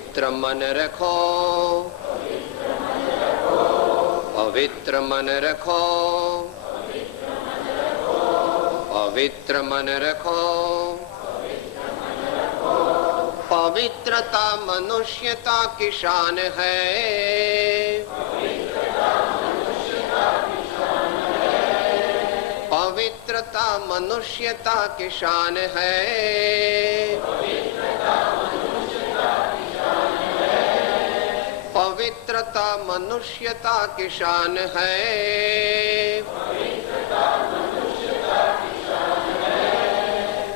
पवित्र मन रखो, पवित्र मन रखो, पवित्र मन रखो। पवित्रता मनुष्यता की शान है, पवित्रता मनुष्यता की शान है, पवित्रता मनुष्यता की शान है,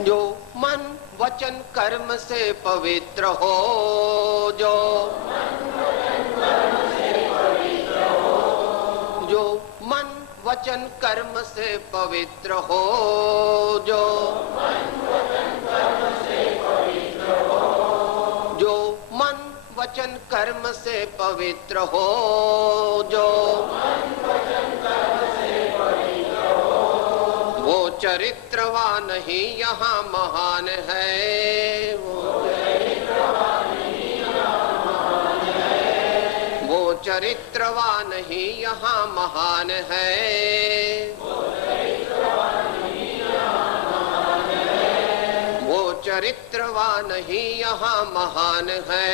जो मन वचन कर्म से पवित्र हो, जो मन वचन कर्म से पवित्र हो, जो मन वचन कर्म से पवित्र हो, जो वो चरित्रवान ही यहाँ महान है, वो चरित्रवान ही यहाँ महान है, वो चरित्रवान ही यहाँ महान है,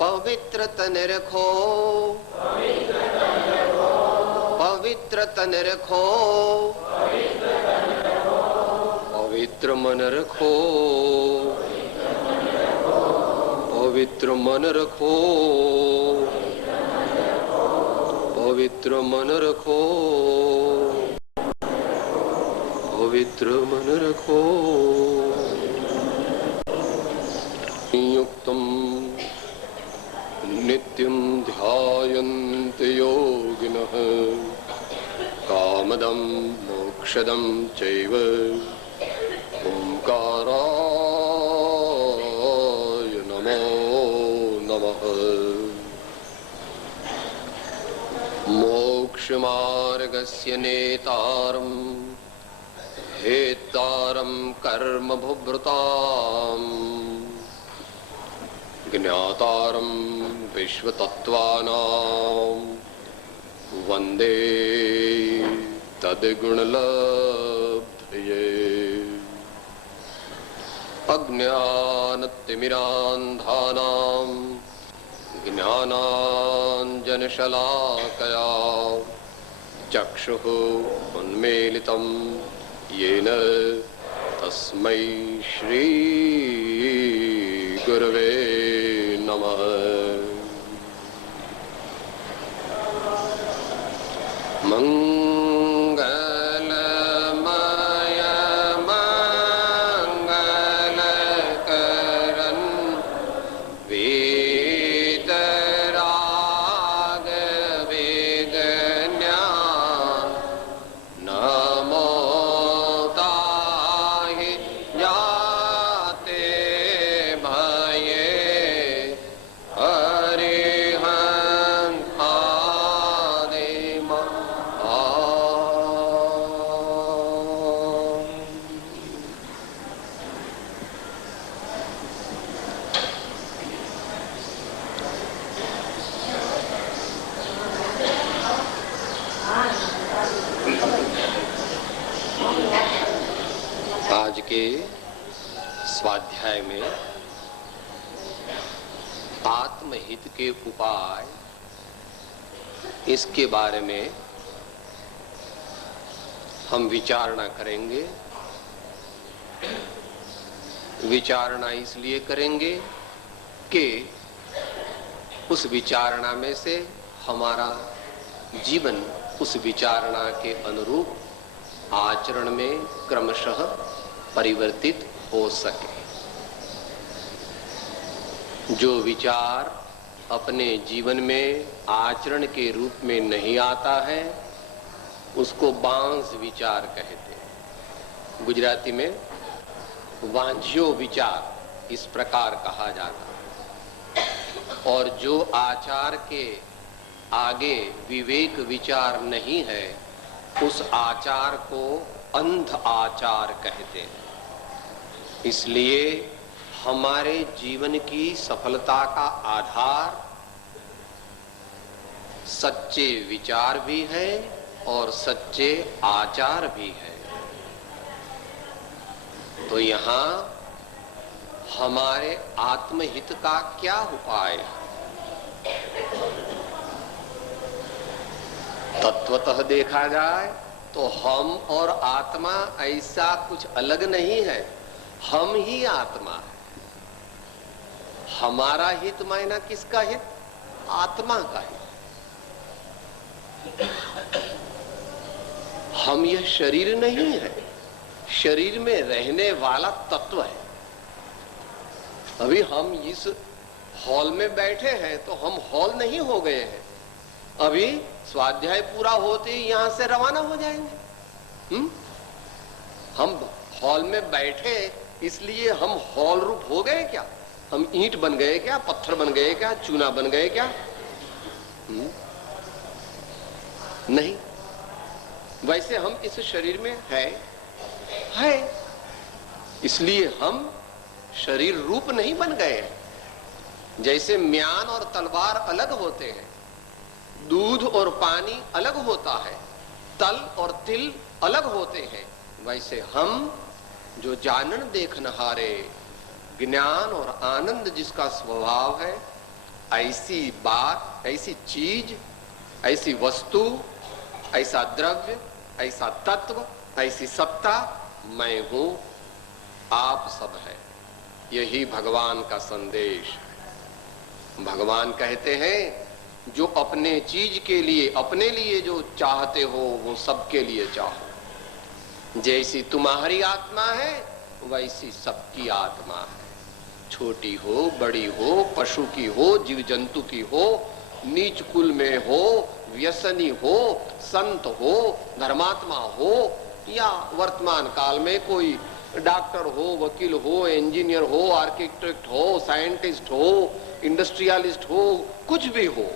पवित्र तन रखो, पवित्र तन रखो, पवित्र मन रखो, पवित्र मन रखो, पवित्र मन रखो, पवित्र मन रखो। युक्तम नित्यं ध्यायन्ति योगिनः कामदं मोक्षदं चैव ओंकाराय नमो नमः। मोक्षमार्गस्य नेतारं हेतारं कर्मभुभृताम् ज्ञातारं विश्वतत्त्वानां वन्दे तद्गुणलब्धये। अज्ञानतिमिरान्धानां ज्ञानाञ्जनशलाकया चक्षुः उन्मीलितं येन तस्मै श्री गुरवे नमः। मंगलमय मंगलकरन् वीतराग वेगज्ञान नमो ताहि जाते भये आज के स्वाध्याय में आत्महित के उपाय, इसके बारे में हम विचारणा करेंगे। विचारणा इसलिए करेंगे कि उस विचारणा में से हमारा जीवन उस विचारणा के अनुरूप आचरण में क्रमशः परिवर्तित हो सके। जो विचार अपने जीवन में आचरण के रूप में नहीं आता है उसको बांस विचार कहते हैं। गुजराती में वांझ्यो विचार इस प्रकार कहा जाता है। और जो आचार के आगे विवेक विचार नहीं है उस आचार को अंध आचार कहते हैं। इसलिए हमारे जीवन की सफलता का आधार सच्चे विचार भी है और सच्चे आचार भी है। तो यहाँ हमारे आत्महित का क्या उपाय है? तत्वतः देखा जाए तो हम और आत्मा ऐसा कुछ अलग नहीं है, हम ही आत्मा है। हमारा हित मायना किसका हित? आत्मा का हित। हम यह शरीर नहीं है, शरीर में रहने वाला तत्व है। अभी हम इस हॉल में बैठे हैं तो हम हॉल नहीं हो गए हैं, अभी स्वाध्याय पूरा होते ही यहां से रवाना हो जाएंगे। हम हॉल में बैठे इसलिए हम हॉल रूप हो गए क्या? हम ईंट बन गए क्या? पत्थर बन गए क्या? चूना बन गए क्या? नहीं। वैसे हम इस शरीर में है इसलिए हम शरीर रूप नहीं बन गए हैं। जैसे म्यान और तलवार अलग होते हैं, दूध और पानी अलग होता है, तल और तिल अलग होते हैं, वैसे हम जो जानन देखनहारे, ज्ञान और आनंद जिसका स्वभाव है, ऐसी बात, ऐसी चीज, ऐसी वस्तु, ऐसा द्रव्य, ऐसा तत्व, ऐसी सत्ता मैं हूं, आप सब है। यही भगवान का संदेश है। भगवान कहते हैं जो अपने चीज के लिए, अपने लिए जो चाहते हो वो सबके लिए चाहो। जैसी तुम्हारी आत्मा है वैसी सबकी आत्मा है, छोटी हो, बड़ी हो, पशु की हो, जीव जंतु की हो, नीच कुल में हो, व्यसनी हो, संत हो, धर्मात्मा हो, या वर्तमान काल में कोई डॉक्टर हो, वकील हो, इंजीनियर हो, आर्किटेक्ट हो, साइंटिस्ट हो, इंडस्ट्रियलिस्ट हो, कुछ भी हो,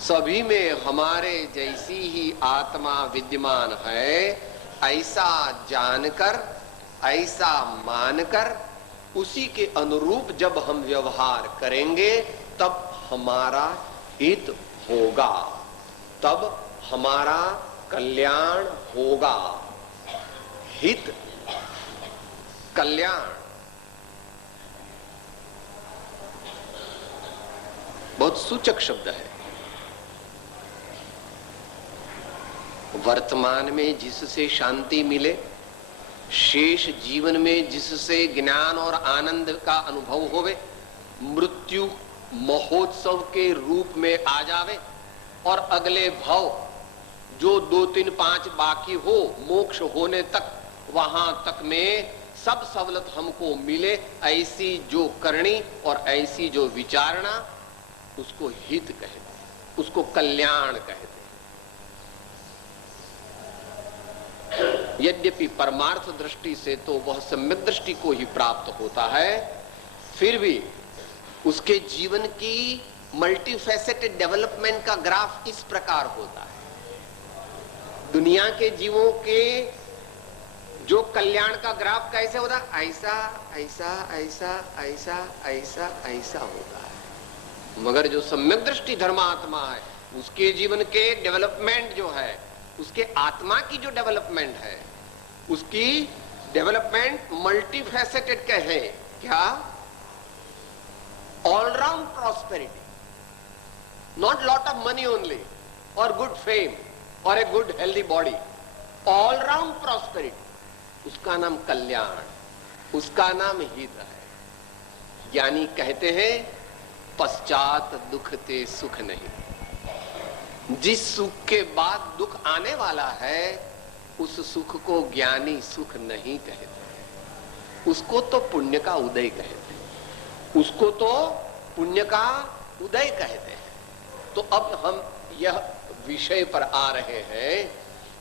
सभी में हमारे जैसी ही आत्मा विद्यमान है। ऐसा जानकर, ऐसा मानकर, उसी के अनुरूप जब हम व्यवहार करेंगे तब हमारा हित होगा, तब हमारा कल्याण होगा। हित, कल्याण बहुत सूचक शब्द है। वर्तमान में जिससे शांति मिले, शेष जीवन में जिससे ज्ञान और आनंद का अनुभव होवे, मृत्यु महोत्सव के रूप में आ जावे और अगले भव जो 2, 3, 5 बाकी हो, मोक्ष होने तक, वहां तक में सब सवलत हमको मिले, ऐसी जो करनी और ऐसी जो विचारणा, उसको हित कहते, उसको कल्याण कहते। यद्यपि परमार्थ दृष्टि से तो वह सम्यक दृष्टि को ही प्राप्त होता है, फिर भी उसके जीवन की मल्टीफेसेटेड डेवलपमेंट का ग्राफ इस प्रकार होता है। दुनिया के जीवों के जो कल्याण का ग्राफ कैसे होता है? ऐसा ऐसा ऐसा ऐसा ऐसा ऐसा होता है। मगर जो सम्यक दृष्टि धर्मात्मा है, उसके जीवन के डेवलपमेंट जो है, उसके आत्मा की जो डेवलपमेंट है, उसकी डेवलपमेंट मल्टीफेसेटेड कहे क्या? All round prosperity, not lot of money only और गुड फेम और a good healthy body, all round prosperity, उसका नाम कल्याण, उसका नाम हित है। ज्ञानी कहते हैं पश्चात दुख ते सुख नहीं। जिस सुख के बाद दुख आने वाला है उस सुख को ज्ञानी सुख नहीं कहते, उसको तो पुण्य का उदय कहते, उसको तो पुण्य का उदय कहते हैं। तो अब हम यह विषय पर आ रहे हैं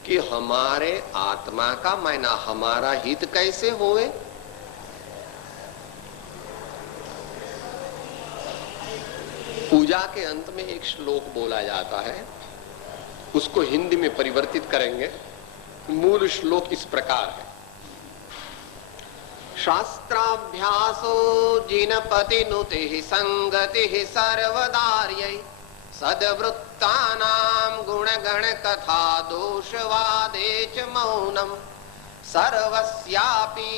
कि हमारे आत्मा का मायना हमारा हित कैसे होए। पूजा के अंत में एक श्लोक बोला जाता है, उसको हिंदी में परिवर्तित करेंगे। मूल श्लोक इस प्रकार है, शास्त्राभ्यासो जिनपतिनुतिः संगतिः सर्वदार्यै सद्वृत्तानां गुणगणकथा दोषवादे च मौनम् सर्वस्यापि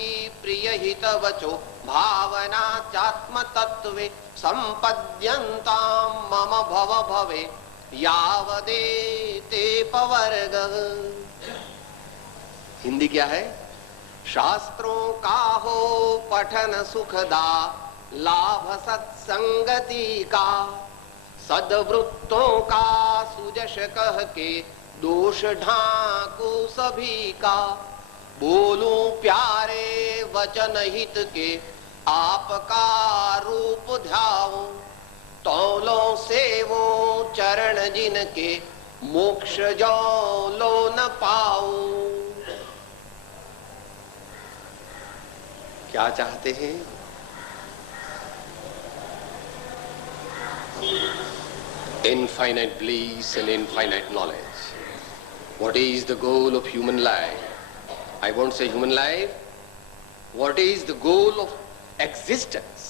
प्रियहितवचो भावना चात्मतत्त्वे संपद्यन्तां मम भव भवे यावदेते पवर्ग। हिंदी क्या है? शास्त्रों का हो पठन सुखदा लाभ सत्संगति का सद्वृत्तों का सुजश कह के दोष ढांकू सभी का बोलूं प्यारे वचन हित के आपका रूप ध्याऊं तौलों सेवों चरण जिनके मोक्ष जो लो न पाऊं। क्या चाहते हैं? Infinite bliss and infinite knowledge. What is the goal of human life? I won't say human life. What is the goal of existence?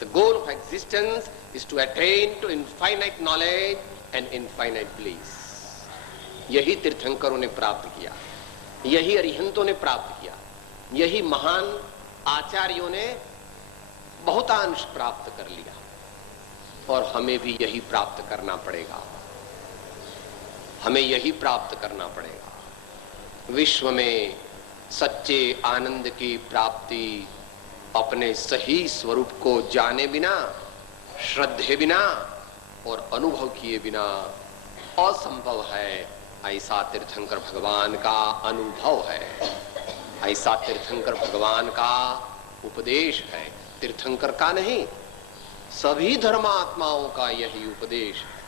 The goal of existence is to attain to infinite knowledge and infinite bliss. यही तीर्थंकरों ने प्राप्त किया, यही अरिहंतों ने प्राप्त किया, यही महान आचार्यों ने बहुतांश प्राप्त कर लिया और हमें भी यही प्राप्त करना पड़ेगा। हमें यही प्राप्त करना पड़ेगा। विश्व में सच्चे आनंद की प्राप्ति अपने सही स्वरूप को जाने बिना, श्रद्धे बिना और अनुभव किए बिना असंभव है। ऐसा तीर्थंकर भगवान का अनुभव है, ऐसा तीर्थंकर भगवान का उपदेश है। तीर्थंकर का नहीं, सभी धर्मात्माओं का यही उपदेश है।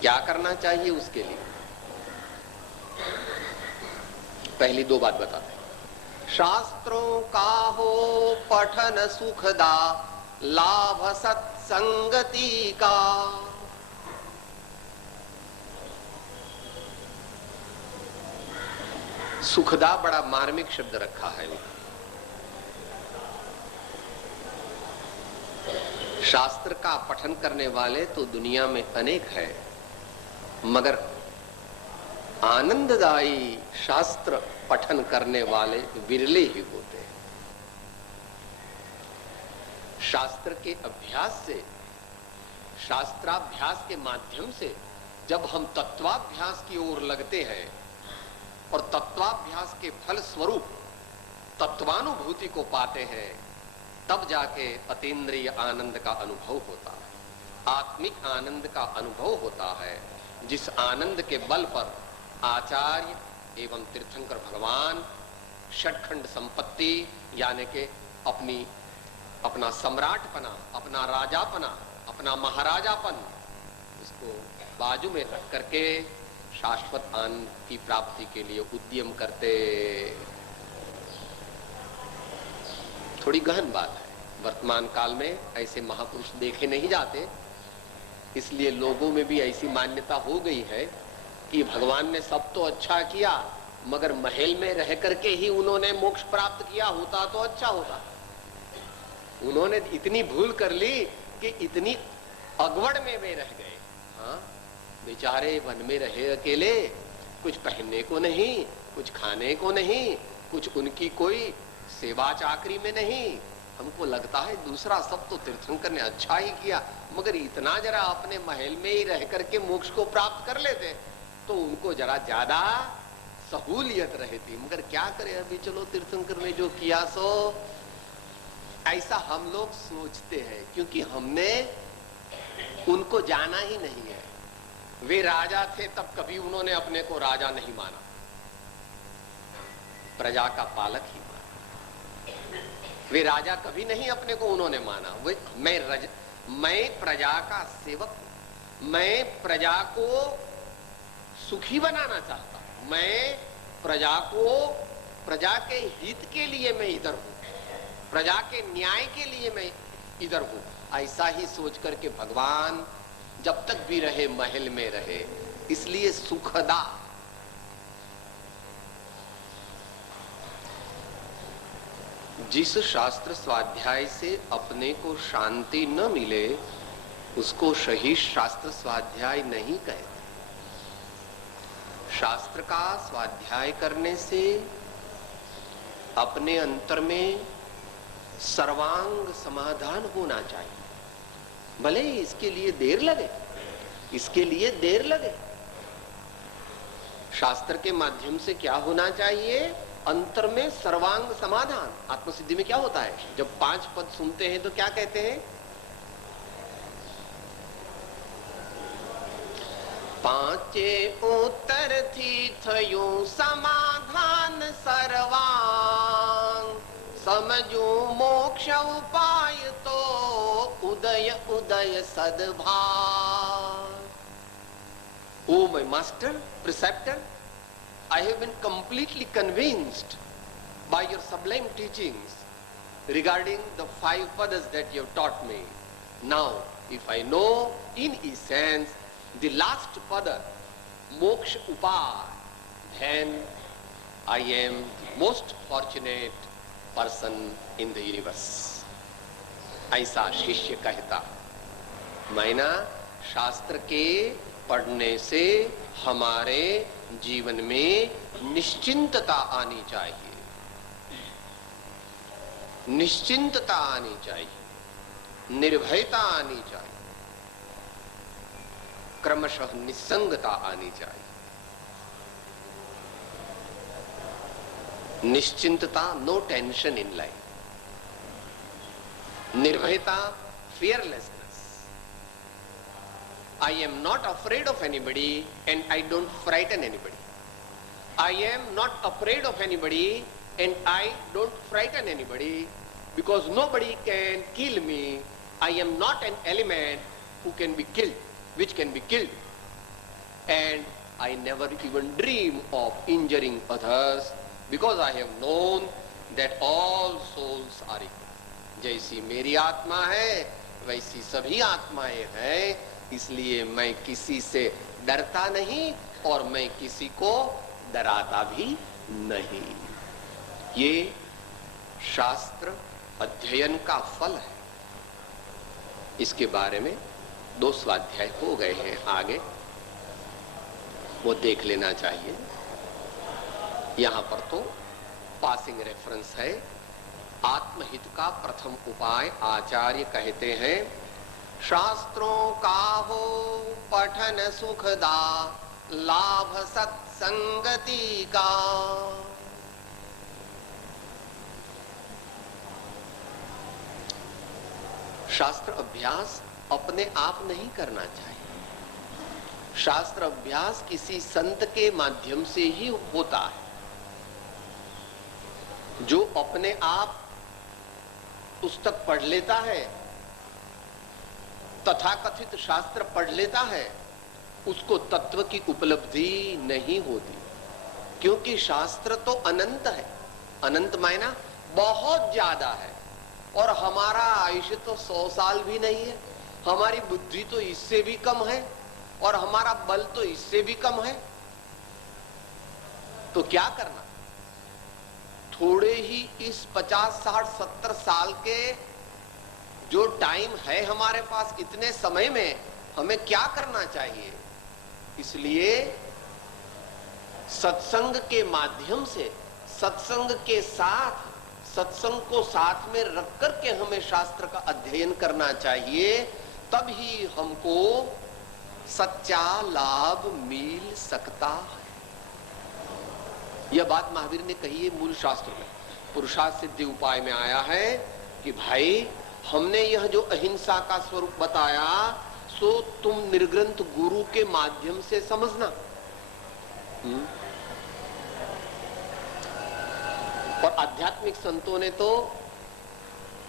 क्या करना चाहिए उसके लिए? पहली दो बात बताते हैं। शास्त्रों का हो पठन सुखदा लाभ सत्संगति का। सुखदा बड़ा मार्मिक शब्द रखा है। शास्त्र का पठन करने वाले तो दुनिया में अनेक है, मगर आनंददायी शास्त्र पठन करने वाले विरले ही होते हैं। शास्त्र के अभ्यास से, शास्त्राभ्यास के माध्यम से जब हम तत्वाभ्यास की ओर लगते हैं और तत्वाभ्यास के फल स्वरूप तत्वानुभूति को पाते हैं, तब जाके अतीन्द्रिय आनंद का अनुभव होता है, आत्मिक आनंद का अनुभव होता है, जिस आनंद के बल पर आचार्य एवं तीर्थंकर भगवान षटखंड संपत्ति यानी के अपना सम्राटपना, अपना राजापना, अपना महाराजापन, इसको बाजू में रख करके शाश्वत आनंद की प्राप्ति के लिए उद्यम करते। थोड़ी गहन बात है। वर्तमान काल में ऐसे महापुरुष देखे नहीं जाते, इसलिए लोगों में भी ऐसी मान्यता हो गई है कि भगवान ने सब तो अच्छा किया, मगर महल में रह करके ही उन्होंने मोक्ष प्राप्त किया होता तो अच्छा होता। उन्होंने इतनी भूल कर ली कि इतनी अगवड़ में वे रह गए। हाँ, बेचारे वन में रहे अकेले, कुछ पहनने को नहीं, कुछ खाने को नहीं, कुछ उनकी कोई सेवा चाकरी में नहीं। हमको लगता है दूसरा सब तो तीर्थंकर ने अच्छा ही किया, मगर इतना जरा अपने महल में ही रह करके मोक्ष को प्राप्त कर लेते तो उनको जरा ज्यादा सहूलियत रहती। मगर क्या करें, अभी चलो तीर्थंकर ने जो किया सो ऐसा हम लोग सोचते हैं, क्योंकि हमने उनको जाना ही नहीं है। वे राजा थे तब कभी उन्होंने अपने को राजा नहीं माना, प्रजा का पालक ही माना। वे राजा कभी नहीं अपने को उन्होंने माना। वे मैं प्रजा का सेवक हूं, मैं प्रजा को सुखी बनाना चाहता हूं, मैं प्रजा को, प्रजा के हित के लिए मैं इधर हूं, प्रजा के न्याय के लिए मैं इधर हूं। ऐसा ही सोच करके भगवान जब तक भी रहे महल में रहे, इसलिए सुखदा। जिस शास्त्र स्वाध्याय से अपने को शांति न मिले उसको सही शास्त्र स्वाध्याय नहीं कहते। शास्त्र का स्वाध्याय करने से अपने अंतर में सर्वांग समाधान होना चाहिए। भले इसके लिए देर लगे, शास्त्र के माध्यम से क्या होना चाहिए? अंतर में सर्वांग समाधान। आत्मसिद्धि में क्या होता है? जब 5 पद सुनते हैं तो क्या कहते हैं? 5 उत्तर थी थयो समाधान सर्वांग, समझो मोक्ष उपाय तो उदय उदय सद्भाव। Oh my master, preceptor, I have been completely convinced by your sublime teachings regarding the 5 padas that you have taught me. Now, if I know in essence the last pada, moksha upay, then I am the most fortunate person in the universe. ऐसा शिष्य कहता। मैना शास्त्र के पढ़ने से हमारे जीवन में निश्चिंतता आनी चाहिए, निश्चिंतता आनी चाहिए, निर्भयता आनी चाहिए, क्रमशः निस्संगता आनी चाहिए। निश्चिंतता, नो टेंशन इन लाइफ। निर्भयता, fearlessness. I am not afraid of anybody and I don't frighten anybody. I am not afraid of anybody and I don't frighten anybody because nobody can kill me. I am not an element who can be killed, which can be killed. And I never even dream of injuring others because I have known that all souls are equal. जैसी मेरी आत्मा है वैसी सभी आत्माएं हैं, इसलिए मैं किसी से डरता नहीं और मैं किसी को डराता भी नहीं। ये शास्त्र अध्ययन का फल है। इसके बारे में 2 स्वाध्याय हो गए हैं, आगे वो देख लेना चाहिए। यहां पर तो पासिंग रेफरेंस है। आत्महित का प्रथम उपाय आचार्य कहते हैं, शास्त्रों का हो पठन सुखदा, लाभ सत्संगति का। शास्त्र अभ्यास अपने आप नहीं करना चाहिए। शास्त्र अभ्यास किसी संत के माध्यम से ही होता है। जो अपने आप पुस्तक पढ़ लेता है, तथाकथित शास्त्र पढ़ लेता है, उसको तत्व की उपलब्धि नहीं होती, क्योंकि शास्त्र तो अनंत है। अनंत मायना बहुत ज्यादा है, और हमारा आयुष्य तो 100 साल भी नहीं है, हमारी बुद्धि तो इससे भी कम है, और हमारा बल तो इससे भी कम है। तो क्या करना? थोड़े ही इस 50, 60, 70 साल के जो टाइम है हमारे पास, इतने समय में हमें क्या करना चाहिए? इसलिए सत्संग के माध्यम से, सत्संग के साथ, सत्संग को साथ में रख करके हमें शास्त्र का अध्ययन करना चाहिए। तभी हमको सच्चा लाभ मिल सकता है। यह बात महावीर ने कही है मूल शास्त्र में। पुरुषार्थ सिद्धि उपाय में आया है कि भाई हमने यह जो अहिंसा का स्वरूप बताया, सो तुम निर्ग्रंथ गुरु के माध्यम से समझना। और आध्यात्मिक संतों ने तो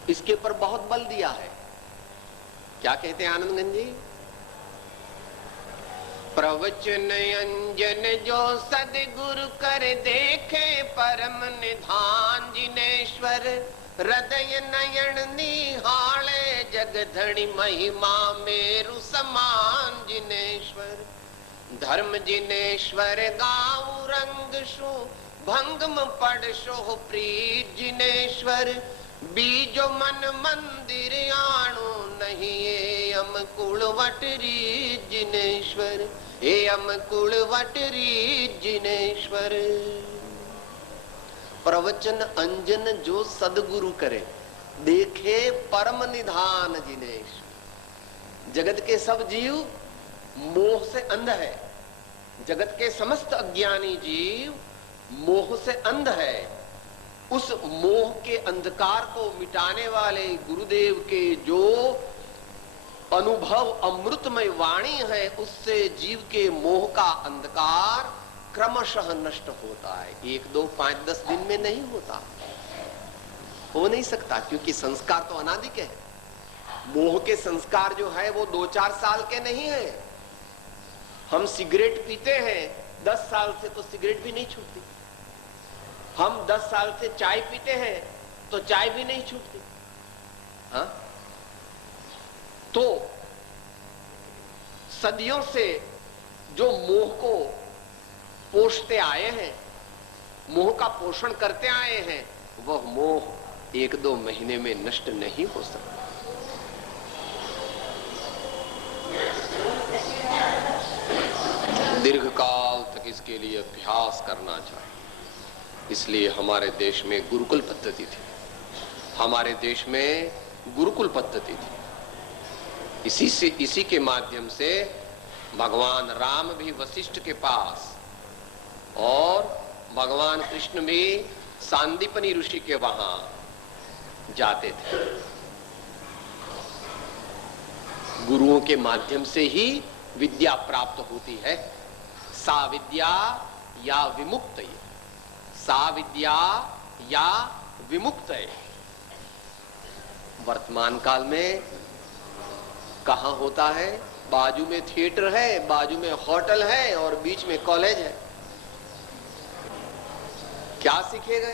इसके पर बहुत बल दिया है। क्या कहते हैं आनंदगंज जी? प्रवचन अंजन जो सदगुरु कर देखे, परम निधान जिनेश्वर हृदय नयन निहाले, जगधनि महिमा मेरु समान जिनेश्वर। धर्म जिनेश्वर गाऊ रंग शु, भंगम पड़ सोह प्रीत जिनेश्वर, बीजो मन मंदिर आणो नहीं, ये अमकुल वटरी जिनेश्वर, ये अमकुल वटरी जिनेश्वर। प्रवचन अंजन जो सदगुरु करे, देखे परम निधान जिनेश्वर। जगत के सब जीव मोह से अंध है, जगत के समस्त अज्ञानी जीव मोह से अंध है। उस मोह के अंधकार को मिटाने वाले गुरुदेव के जो अनुभव अमृतमय वाणी है, उससे जीव के मोह का अंधकार क्रमशः नष्ट होता है। 1, 2, 5, 10 दिन में नहीं होता, हो नहीं सकता, क्योंकि संस्कार तो अनादिक है। मोह के संस्कार जो है वो 2-4 साल के नहीं है। हम सिगरेट पीते हैं, 10 साल से तो सिगरेट भी नहीं छूटती। हम 10 साल से चाय पीते हैं तो चाय भी नहीं छूटती। हाँ? तो सदियों से जो मोह को पोषते आए हैं, मोह का पोषण करते आए हैं, वह मोह 1-2 महीने में नष्ट नहीं हो सकता। दीर्घ काल तक इसके लिए अभ्यास करना चाहिए। इसलिए हमारे देश में गुरुकुल पद्धति थी, हमारे देश में गुरुकुल पद्धति थी। इसी के माध्यम से भगवान राम भी वशिष्ठ के पास और भगवान कृष्ण भी सांदीपनी ऋषि के वहां जाते थे। गुरुओं के माध्यम से ही विद्या प्राप्त होती है। सा विद्या या विमुक्त, सा विद्या या विमुक्त। वर्तमान काल में कहां होता है? बाजू में थिएटर है, बाजू में होटल है और बीच में कॉलेज है। क्या सीखेगा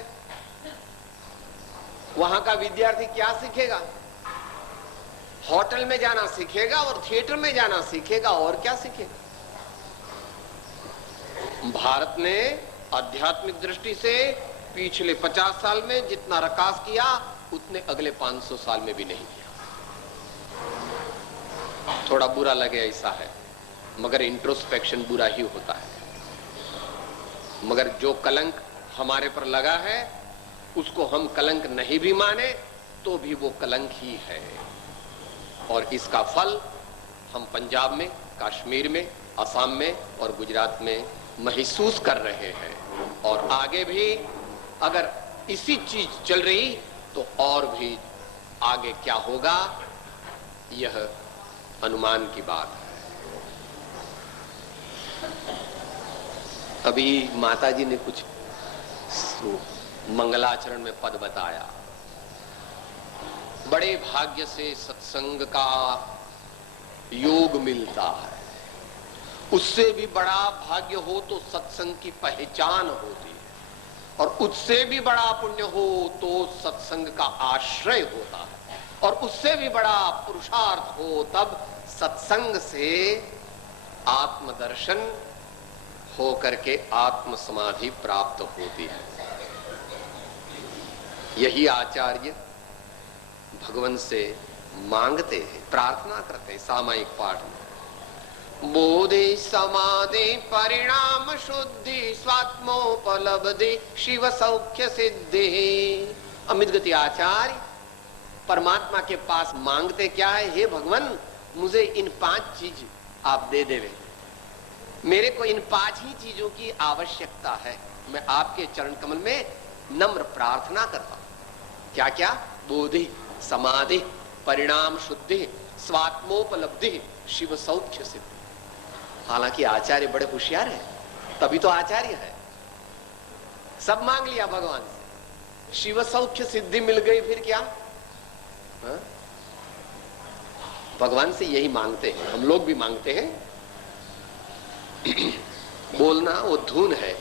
वहां का विद्यार्थी? क्या सीखेगा? होटल में जाना सीखेगा और थिएटर में जाना सीखेगा, और क्या सीखेगा? भारत ने आध्यात्मिक दृष्टि से पिछले 50 साल में जितना विकास किया, उतने अगले 500 साल में भी नहीं किया। थोड़ा बुरा लगे ऐसा है, मगर इंट्रोस्पेक्शन बुरा ही होता है। मगर जो कलंक हमारे पर लगा है, उसको हम कलंक नहीं भी माने तो भी वो कलंक ही है। और इसका फल हम पंजाब में, कश्मीर में, असम में और गुजरात में महसूस कर रहे हैं। और आगे भी अगर इसी चीज चल रही तो और भी आगे क्या होगा, यह अनुमान की बात है। अभी माताजी ने कुछ मंगलाचरण में पद बताया। बड़े भाग्य से सत्संग का योग मिलता है। उससे भी बड़ा भाग्य हो तो सत्संग की पहचान होती है, और उससे भी बड़ा पुण्य हो तो सत्संग का आश्रय होता है, और उससे भी बड़ा पुरुषार्थ हो तब सत्संग से आत्मदर्शन हो करके आत्म समाधि प्राप्त होती है। यही आचार्य भगवान से मांगते हैं, प्रार्थना करते हैं सामायिक पाठ में। बोधि समाधि परिणाम शुद्धि स्वात्मोपलब्धि शिव सौख्य सिद्धि। अमित गति आचार्य परमात्मा के पास मांगते क्या है? हे भगवान, मुझे इन 5 चीज आप दे देवे। मेरे को इन 5 ही चीजों की आवश्यकता है। मैं आपके चरण कमल में नम्र प्रार्थना करता हूं। क्या क्या? बोधि, समाधि, परिणाम शुद्धि, स्वात्मोपलब्धि, शिव सौख्य सिद्धि। हालांकि आचार्य बड़े होशियार है, तभी तो आचार्य है। सब मांग लिया भगवान से, शिव सौख्य सिद्धि मिल गई, फिर क्या? हा? भगवान से यही मांगते हैं, हम लोग भी मांगते हैं। बोलना वो धुन है।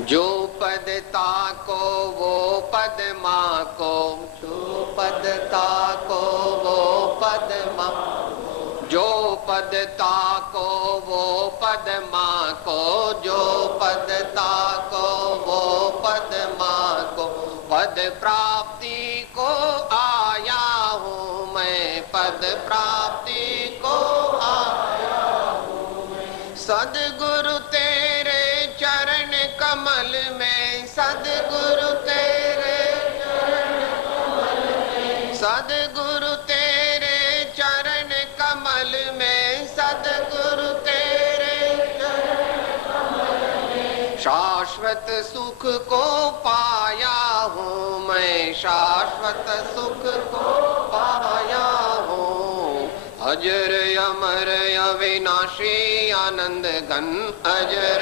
जो पद ताको वो पद माको, जो पद ताको वो पद माको, जो पद ताको वो पद माको, जो पद ताको वो पद माको, पद प्राप्ति को आया हूँ मैं, पद प्राप्ति को आया हूँ मैं। सद्गुरु तेरे चरण कमल में, सद्गुरु तेरे चरण कमल में, सद्गुरु तेरे चरण कमल में, सद्गुरु तेरे चरण कमल में। शाश्वत सुख को पाया हूँ मैं, शाश्वत सुख को पाया हूँ। अजर अमर अविनाशी आनंद घन, अजर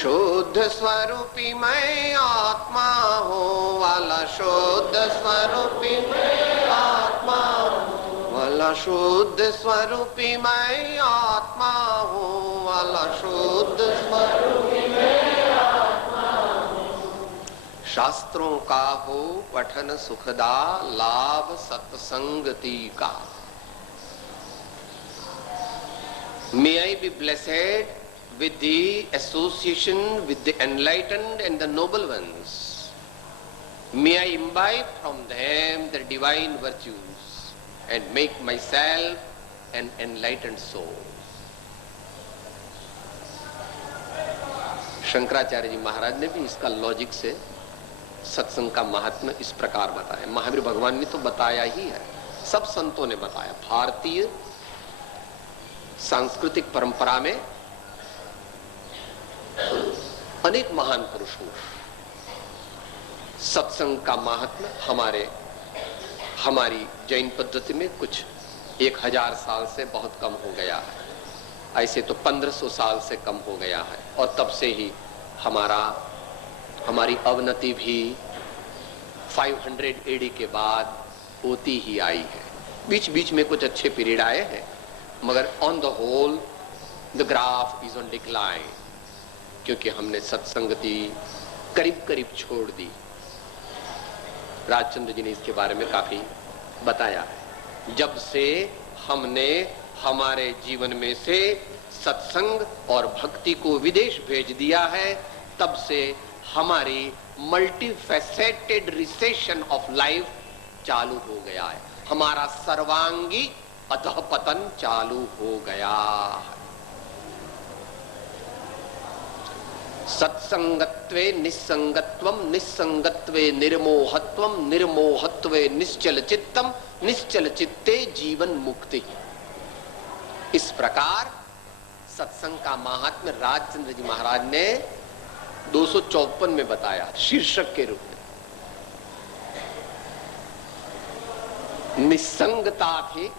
शुद्ध स्वरूपी मैं आत्मा हूँ वाला, शुद्ध स्वरूपी मैं आत्मा हूँ वाला, शुद्ध स्वरूपी मैं आत्मा हूँ वाला, शुद्ध स्वरूपी मैं आत्मा हूँ। शास्त्रों का हो पठन सुखदा, लाभ सत्संगति का। May I be blessed with the association with the enlightened and the noble ones. May I imbibe from them the divine virtues and make myself an enlightened soul. Shankaracharya ji महाराज ने भी इसका लॉजिक से सत्संग का महात्म्य इस प्रकार बताया। महावीर भगवान ने तो बताया ही है, सब संतों ने बताया। भारतीय सांस्कृतिक परंपरा में अनेक महान पुरुषों सत्संग का महात्म्य हमारी जैन पद्धति में कुछ 1000 साल से बहुत कम हो गया है। ऐसे तो 1500 साल से कम हो गया है, और तब से ही हमारी अवनति भी 500 AD के बाद होती ही आई है। बीच बीच में कुछ अच्छे पीरियड आए हैं, मगर on the whole the graph is on decline, क्योंकि हमने सत्संगति करीब करीब छोड़ दी। राजचंद्र जी ने इसके बारे में काफी बताया है। जब से हमने हमारे जीवन में से सत्संग और भक्ति को विदेश भेज दिया है, तब से हमारी मल्टीफेसेटेड रिसेशन ऑफ लाइफ चालू हो गया है। हमारा सर्वांगी अधःपतन चालू हो गया है। सत्संगत्वे निस्संगत्वम, निस्संगत्वे निर्मोहत्वम, निर्मोहत्वे निश्चल चित्तम, निश्चल चित्ते जीवन मुक्ति। इस प्रकार सत्संग का महात्म्य राजचंद्र जी महाराज ने 254 में बताया शीर्षक के रूप में। નિસંગતાથી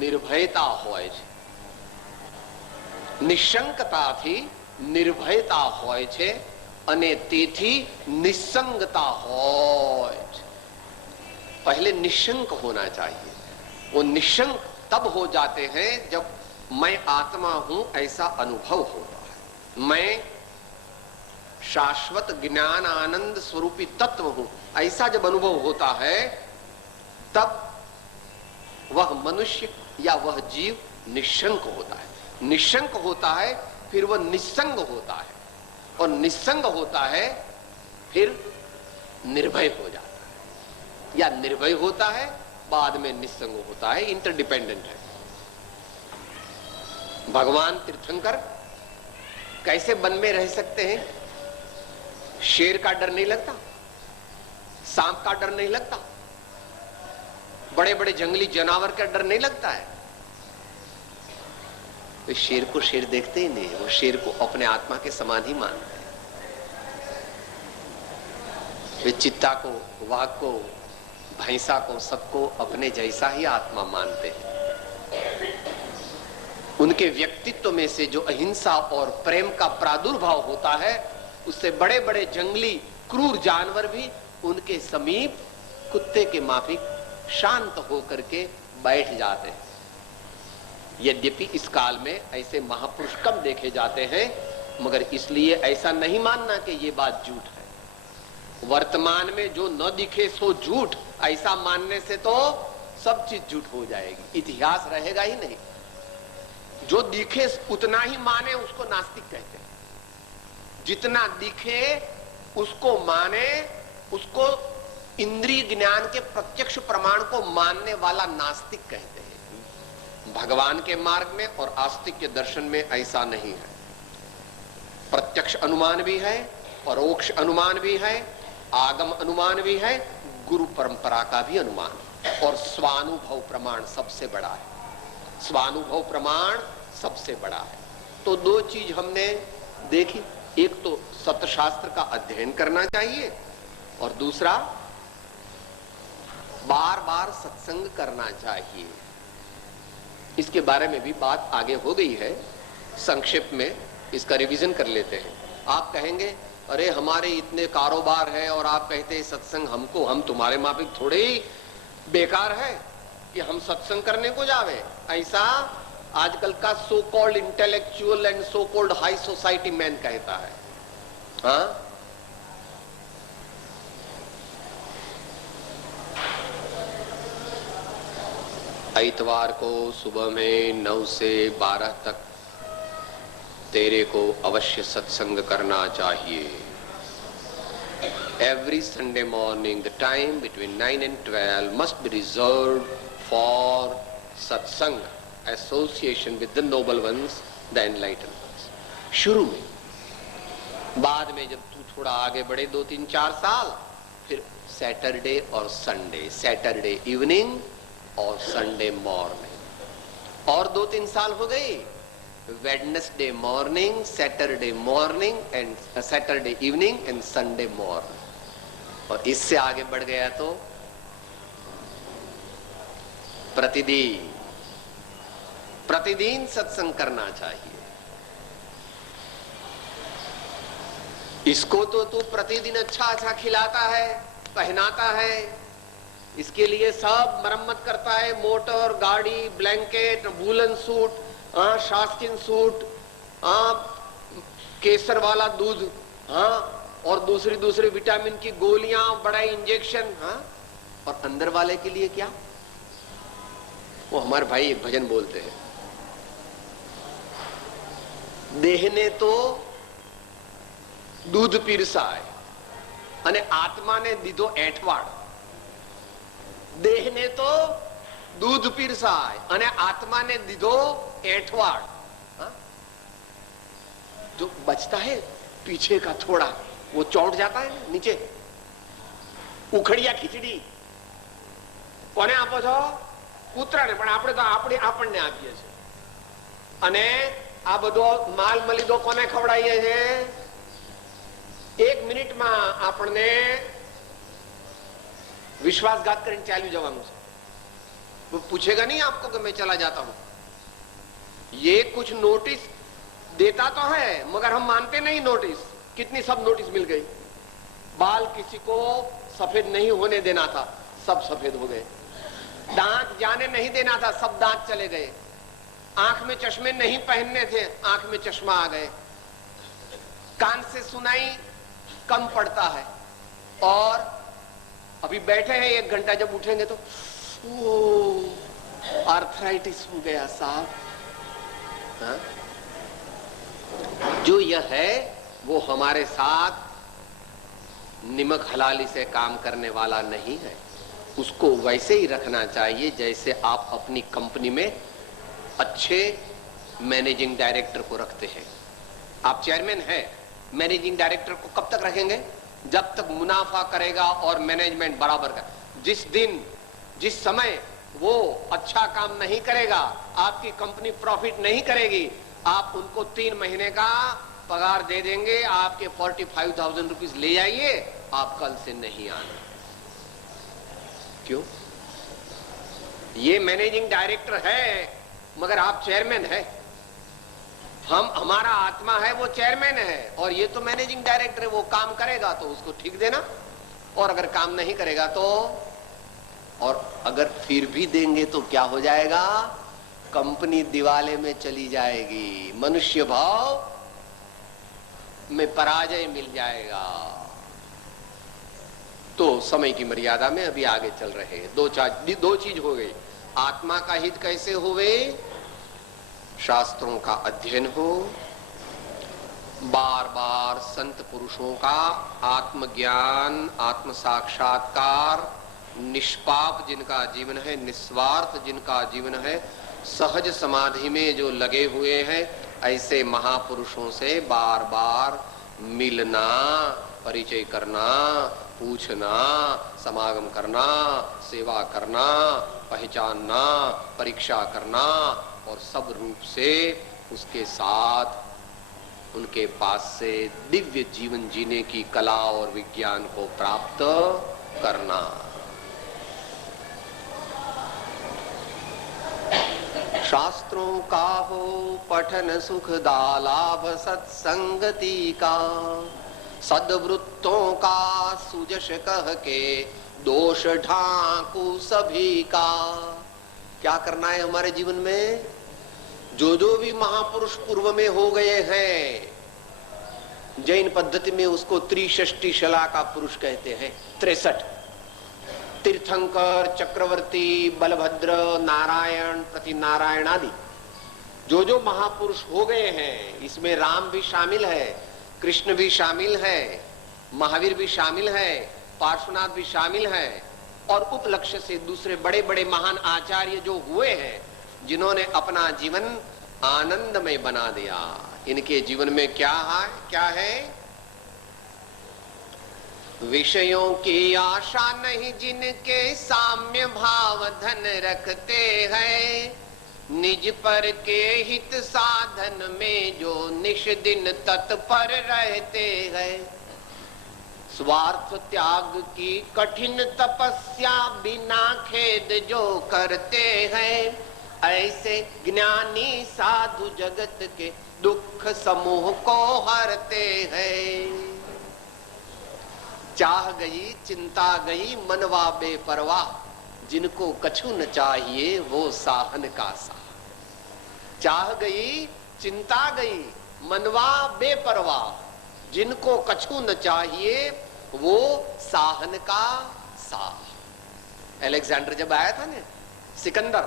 નિર્ભયતા હોય છે, નિશંકતાથી નિર્ભયતા હોય છે, અને તેથી નિસંગતા હોય છે। पहले निशंक होना चाहिए। वो निशंक तब हो जाते हैं जब मैं आत्मा हूं ऐसा अनुभव होता है, मैं शाश्वत ज्ञान आनंद स्वरूपी तत्व हूं ऐसा जब अनुभव होता है, तब वह मनुष्य या वह जीव निशंक होता है। निशंक होता है, फिर वह निस्संग होता है, और निस्संग होता है फिर निर्भय हो जाता है, या निर्भय होता है बाद में निस्संग होता है। इंटरडिपेंडेंट है। भगवान तीर्थंकर कैसे वन में रह सकते हैं? शेर का डर नहीं लगता, सांप का डर नहीं लगता, बड़े बड़े जंगली जानवर का डर नहीं लगता है। तो शेर को शेर देखते ही नहीं, वो शेर को अपने आत्मा के समान ही मानते हैं। वे चित्ता को, वाघ को, भैंसा को, सबको अपने जैसा ही आत्मा मानते हैं। उनके व्यक्तित्व में से जो अहिंसा और प्रेम का प्रादुर्भाव होता है, उससे बड़े बड़े जंगली क्रूर जानवर भी उनके समीप कुत्ते के माफिक शांत होकर के बैठ जाते हैं। यद्यपि इस काल में ऐसे महापुरुष कम देखे जाते हैं, मगर इसलिए ऐसा नहीं मानना कि ये बात झूठ है। वर्तमान में जो न दिखे सो झूठ, ऐसा मानने से तो सब चीज झूठ हो जाएगी, इतिहास रहेगा ही नहीं। जो दिखे उतना ही माने उसको नास्तिक कहते हैं। जितना दिखे उसको माने, उसको इंद्रिय ज्ञान के प्रत्यक्ष प्रमाण को मानने वाला नास्तिक कहते हैं। भगवान के मार्ग में और आस्तिक के दर्शन में ऐसा नहीं है। प्रत्यक्ष अनुमान भी है, परोक्ष अनुमान भी है, आगम अनुमान भी है, गुरु परंपरा का भी अनुमान है, और स्वानुभव प्रमाण सबसे बड़ा है। स्वानुभव प्रमाण सबसे बड़ा है। तो दो चीज हमने देखी, एक तो सत्यशास्त्र का अध्ययन करना चाहिए, और दूसरा बार बार सत्संग करना चाहिए। इसके बारे में भी बात आगे हो गई है, संक्षेप में इसका रिवीजन कर लेते हैं। आप कहेंगे अरे हमारे इतने कारोबार है और आप कहते हैं सत्संग, हमको, हम तुम्हारे माफिक थोड़े ही बेकार है कि हम सत्संग करने को जावे। ऐसा आजकल का so called intellectual and so called high society man कहता है। हाँ, इतवार को सुबह में 9 से 12 तक तेरे को अवश्य सत्संग करना चाहिए। Every Sunday morning, the time between 9 and 12 must be reserved for satsang, association with the noble ones, the enlightened ones. शुरू में, बाद में जब तू थोड़ा आगे बढ़े 2, 3, 4 साल, फिर सैटरडे और संडे, सैटरडे इवनिंग और संडे मॉर्निंग, और 2-3 साल हो गई, Wednesday morning, Saturday morning and Saturday evening and Sunday morning, और इससे आगे बढ़ गया तो प्रतिदिन सत्संग करना चाहिए। इसको तो तू प्रतिदिन अच्छा अच्छा खिलाता है, पहनाता है, इसके लिए सब मरम्मत करता है, मोटर, गाड़ी, ब्लैंकेट, वूलन सूट, शास्किन सूट, केसर वाला दूध, और दूसरी विटामिन की गोलियां, बड़ा इंजेक्शन, और अंदर वाले के लिए क्या? वो हमारे भाई एक भजन बोलते हैं, देह ने तो दूध पीरसाय અને આત્માને દીધો એઠવાડ। देह ने तो दूध पीरसाय અને आत्माने दीधो एठवाड़। जो बचता है पीछे का थोड़ा, वो चौंट जाता है नीचे। उखड़िया खीचड़ी कोने आपो छो? कूतराने, पण આપણે તો આપણને આપીએ છે। અને આ બધો માલ મલીદો કોને ખવડાવીએ છે? 1 મિનિટમાં આપણને विश्वासघात कर चालू जवानों से, वो पूछेगा नहीं आपको कि मैं चला जाता हूं। ये कुछ नोटिस देता तो है मगर हम मानते नहीं नोटिस। कितनी सब नोटिस मिल गई। बाल किसी को सफेद नहीं होने देना था, सब सफेद हो गए। दांत जाने नहीं देना था, सब दांत चले गए। आंख में चश्मे नहीं पहनने थे, आंख में चश्मा आ गए। कान से सुनाई कम पड़ता है, और अभी बैठे हैं 1 घंटा, जब उठेंगे तो आर्थराइटिस हो गया साहब। जो यह है वो हमारे साथ निमक हलाली से काम करने वाला नहीं है। उसको वैसे ही रखना चाहिए जैसे आप अपनी कंपनी में अच्छे मैनेजिंग डायरेक्टर को रखते हैं। आप चेयरमैन है, मैनेजिंग डायरेक्टर को कब तक रखेंगे? जब तक मुनाफा करेगा और मैनेजमेंट बराबर का। जिस समय वो अच्छा काम नहीं करेगा, आपकी कंपनी प्रॉफिट नहीं करेगी, आप उनको 3 महीने का पगार दे देंगे। आपके 45,000 रुपीज ले जाइए, आप कल से नहीं आना। क्यों? ये मैनेजिंग डायरेक्टर है मगर आप चेयरमैन है। हमारा आत्मा है, वो चेयरमैन है, और ये तो मैनेजिंग डायरेक्टर है। वो काम करेगा तो उसको ठीक देना, और अगर काम नहीं करेगा तो, और अगर फिर भी देंगे तो क्या हो जाएगा? कंपनी दिवाले में चली जाएगी, मनुष्य भाव में पराजय मिल जाएगा। तो समय की मर्यादा में अभी आगे चल रहे हैं। दो चीज हो गई। आत्मा का हित कैसे होवे? शास्त्रों का अध्ययन हो, बार बार संत पुरुषों का आत्मज्ञान, आत्म साक्षात्कार, निष्पाप जिनका जीवन है, निस्वार्थ जिनका जीवन है, सहज समाधि में जो लगे हुए हैं, ऐसे महापुरुषों से बार बार मिलना, परिचय करना, पूछना, समागम करना, सेवा करना, पहचानना, परीक्षा करना और सब रूप से उसके साथ उनके पास से दिव्य जीवन जीने की कला और विज्ञान को प्राप्त करना। शास्त्रों का हो पठन सुखदा लाभ सत्संगति का, सद्वृत्तों का सुजश कह के दोष ढांकू सभी का। क्या करना है हमारे जीवन में? जो जो भी महापुरुष पूर्व में हो गए हैं, जैन पद्धति में उसको त्रिषष्टि शला का पुरुष कहते हैं। 63 तीर्थंकर, चक्रवर्ती, बलभद्र, नारायण, प्रति नारायण आदि जो जो महापुरुष हो गए हैं, इसमें राम भी शामिल है, कृष्ण भी शामिल है, महावीर भी शामिल है, पार्श्वनाथ भी शामिल है, और उपलक्ष्य से दूसरे बड़े बड़े महान आचार्य जो हुए हैं, जिन्होंने अपना जीवन आनंदमय बना दिया। इनके जीवन में क्या है? विषयों की आशा नहीं जिनके साम्य भाव धन रखते हैं, निज पर के हित साधन में जो निश दिन तत्पर रहते हैं, स्वार्थ त्याग की कठिन तपस्या बिना खेद जो करते हैं, ऐसे ज्ञानी साधु जगत के दुख समूह को हरते हैं। चाह गई चिंता गई मनवा बेपरवाह, जिनको कछु न चाहिए वो साहन का सा। चाह गई चिंता गई मनवा बेपरवाह, जिनको कछु न चाहिए वो साहन का सा। अलेक्जेंडर जब आया था ना, सिकंदर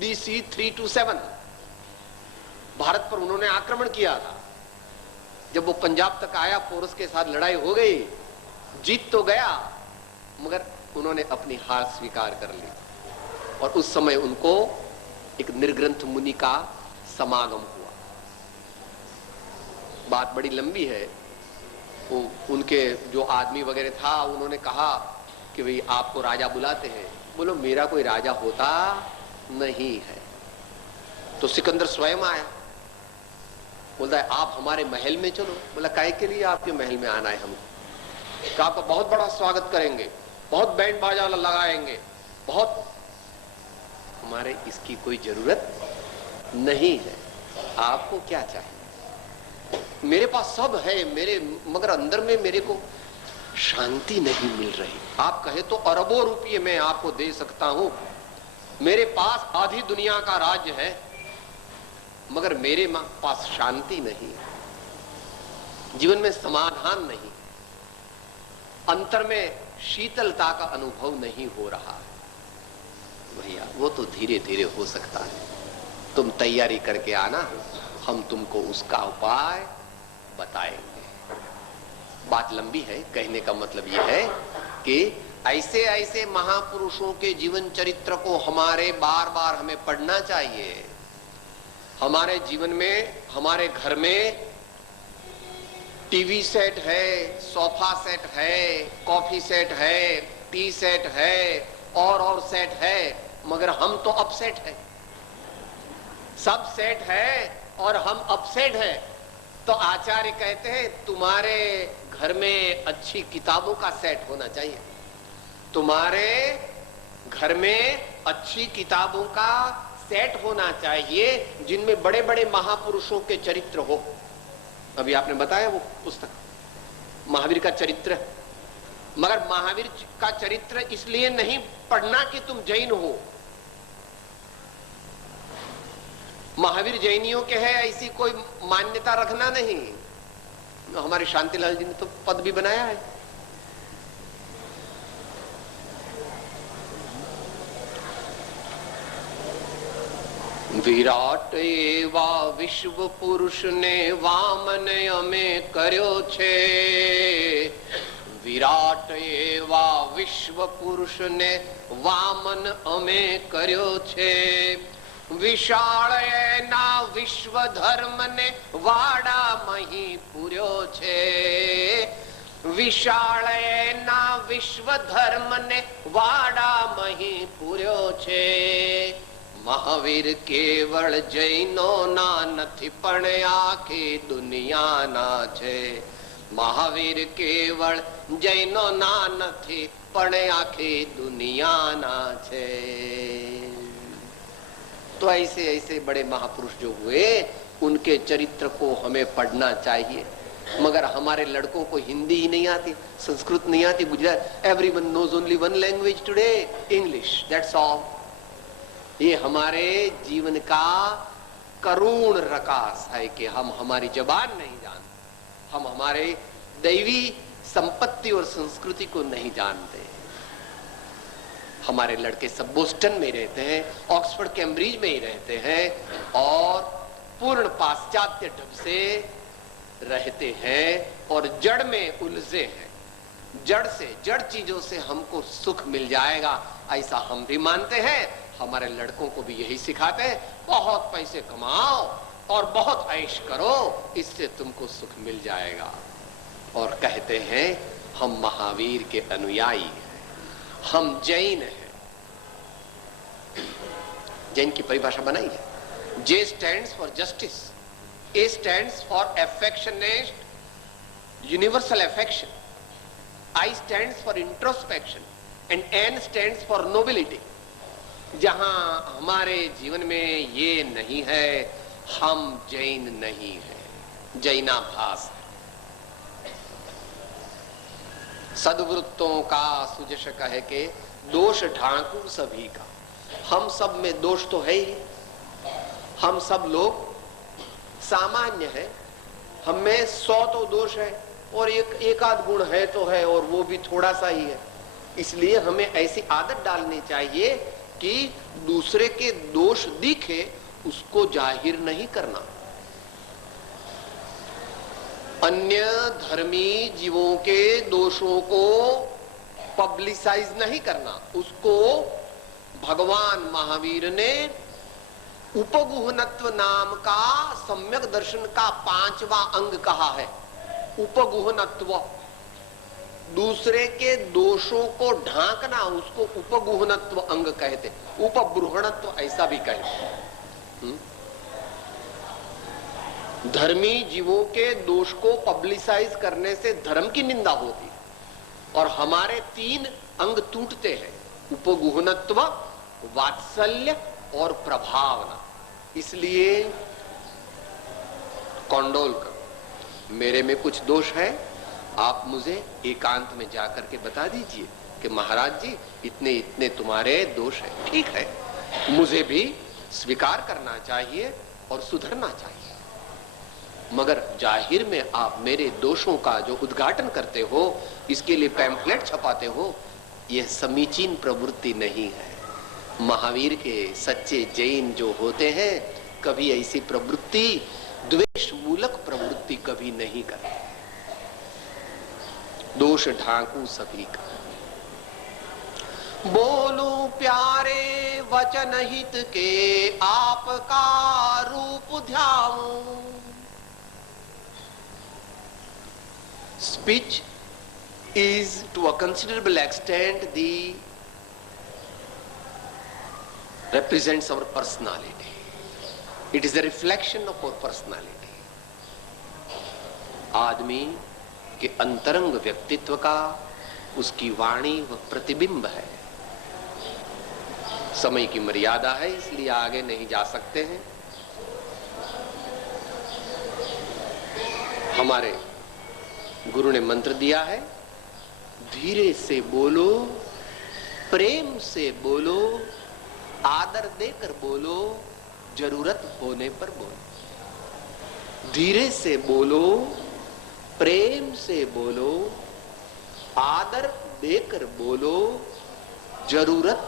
BC 327 भारत पर उन्होंने आक्रमण किया था। जब वो पंजाब तक आया, पोरस के साथ लड़ाई हो गई, जीत तो गया मगर उन्होंने अपनी हार स्वीकार कर ली। और उस समय उनको एक निर्ग्रंथ मुनि का समागम हुआ। बात बड़ी लंबी है। वो उनके जो आदमी वगैरह था, उन्होंने कहा कि भाई आपको राजा बुलाते हैं। बोलो मेरा कोई राजा होता नहीं है। तो सिकंदर स्वयं आया, बोलता है आप हमारे महल में चलो। बोला काहे के लिए आपके महल में आना है हमको? तो आपका बहुत बड़ा स्वागत करेंगे, बहुत बैंड बाजा लगाएंगे, बहुत। हमारे इसकी कोई जरूरत नहीं है। आपको क्या चाहिए? मेरे पास सब है मेरे, मगर अंदर में मेरे को शांति नहीं मिल रही। आप कहे तो अरबों रुपये मैं आपको दे सकता हूं, मेरे पास आधी दुनिया का राज्य है, मगर मेरे पास शांति नहीं, जीवन में समाधान नहीं, अंतर में शीतलता का अनुभव नहीं हो रहा। भैया वो तो धीरे धीरे हो सकता है, तुम तैयारी करके आना, हम तुमको उसका उपाय बताएंगे। बात लंबी है, कहने का मतलब यह है कि ऐसे ऐसे महापुरुषों के जीवन चरित्र को हमारे बार बार हमें पढ़ना चाहिए। हमारे जीवन में, हमारे घर में टीवी सेट है, सोफा सेट है, कॉफी सेट है, टी सेट है, और सेट है, मगर हम तो अपसेट है। सब सेट है और हम अपसेट है। तो आचार्य कहते हैं तुम्हारे घर में अच्छी किताबों का सेट होना चाहिए, तुम्हारे घर में अच्छी किताबों का सेट होना चाहिए, जिनमें बड़े बड़े महापुरुषों के चरित्र हो। अभी आपने बताया वो पुस्तक महावीर का चरित्र, मगर महावीर का चरित्र इसलिए नहीं पढ़ना कि तुम जैन हो। महावीर जैनियों के है ऐसी कोई मान्यता रखना नहीं। हमारे शांतिलाल जी ने तो पद भी बनाया है, વિરાટ એવા વિશ્વ પુરુષને વામન અમે કર્યો છે. વિરાટ એવા વિશ્વ પુરુષને વામન અમે કર્યો છે. વિશાળ એના વિશ્વ ધર્મને વાડા મહી પૂર્યો છે. વિશાળ એના વિશ્વ ધર્મને વાડા મહી પૂર્યો છે. મહાવીર કેવળ જૈનો ના નથી પણ આખી દુનિયાના છે. મહાવીર કેવળ જૈનો ના નથી પણ આખી दुनियाना છે. तो ऐसे ऐसे बड़े महापुरुष जो हुए उनके चरित्र को हमें पढ़ना चाहिए. मगर हमारे लड़कों को हिंदी ही नहीं आती, संस्कृत नहीं आती, Gujarat. Everyone knows only one language today, English. That's all. ये हमारे जीवन का करुण रकास है कि हम हमारी जबान नहीं जानते, हम हमारे दैवी संपत्ति और संस्कृति को नहीं जानते. हमारे लड़के सब बोस्टन में रहते हैं, ऑक्सफोर्ड कैम्ब्रिज में ही रहते हैं और पूर्ण पाश्चात्य ढंग से रहते हैं और जड़ में उलझे हैं. जड़ से, जड़ चीजों से हमको सुख मिल जाएगा ऐसा हम भी मानते हैं. हमारे लड़कों को भी यही सिखाते हैं, बहुत पैसे कमाओ और बहुत ऐश करो, इससे तुमको सुख मिल जाएगा. और कहते हैं हम महावीर के अनुयायी हैं, हम जैन हैं. जैन की परिभाषा बनाई है. J stands for justice, A stands for affectionate universal affection, I stands for introspection and N stands for nobility. जहां हमारे जीवन में ये नहीं है, हम जैन नहीं है, जैनाभास है. सद्वृत्तों का सुजश कहे के दोष ढांकू सभी का. हम सब में दोष तो है ही, हम सब लोग सामान्य है. हम में 100 तो दोष है और एक आध गुण है तो है, और वो भी थोड़ा सा ही है. इसलिए हमें ऐसी आदत डालनी चाहिए कि दूसरे के दोष दिखे उसको जाहिर नहीं करना. अन्य धर्मी जीवों के दोषों को पब्लिसाइज नहीं करना. उसको भगवान महावीर ने उपगुहनत्व नाम का सम्यक दर्शन का 5वां अंग कहा है. उपगुहनत्व, दूसरे के दोषों को ढांकना, उसको उपगुहनत्व अंग कहते. उपबृहणत्व ऐसा भी कहते. धर्मी जीवों के दोष को पब्लिसाइज करने से धर्म की निंदा होती और हमारे 3 अंग टूटते हैं: उपगुहनत्व, वात्सल्य और प्रभावना. इसलिए कौंडोल कर, मेरे में कुछ दोष है, आप मुझे एकांत में जाकर के बता दीजिए कि महाराज जी इतने इतने तुम्हारे दोष है. ठीक है, मुझे भी स्वीकार करना चाहिए और सुधरना चाहिए. मगर जाहिर में आप मेरे दोषों का जो उद्घाटन करते हो, इसके लिए पैम्फलेट छपाते हो, यह समीचीन प्रवृत्ति नहीं है. महावीर के सच्चे जैन जो होते हैं कभी ऐसी प्रवृत्ति, द्वेष मूलक प्रवृत्ति कभी नहीं करते. दोष ढांकू सभी का. बोलूं प्यारे वचन हित के आपका रूप ध्याऊं. Speech is to a considerable extent represents our personality. It is a reflection of our personality. आदमी के अंतरंग व्यक्तित्व का उसकी वाणी व प्रतिबिंब है. समय की मर्यादा है, इसलिए आगे नहीं जा सकते हैं. हमारे गुरु ने मंत्र दिया है, धीरे से बोलो, प्रेम से बोलो, आदर देकर बोलो, जरूरत होने पर बोलो. धीरे से बोलो, प्रेम से बोलो, आदर देकर बोलो, जरूरत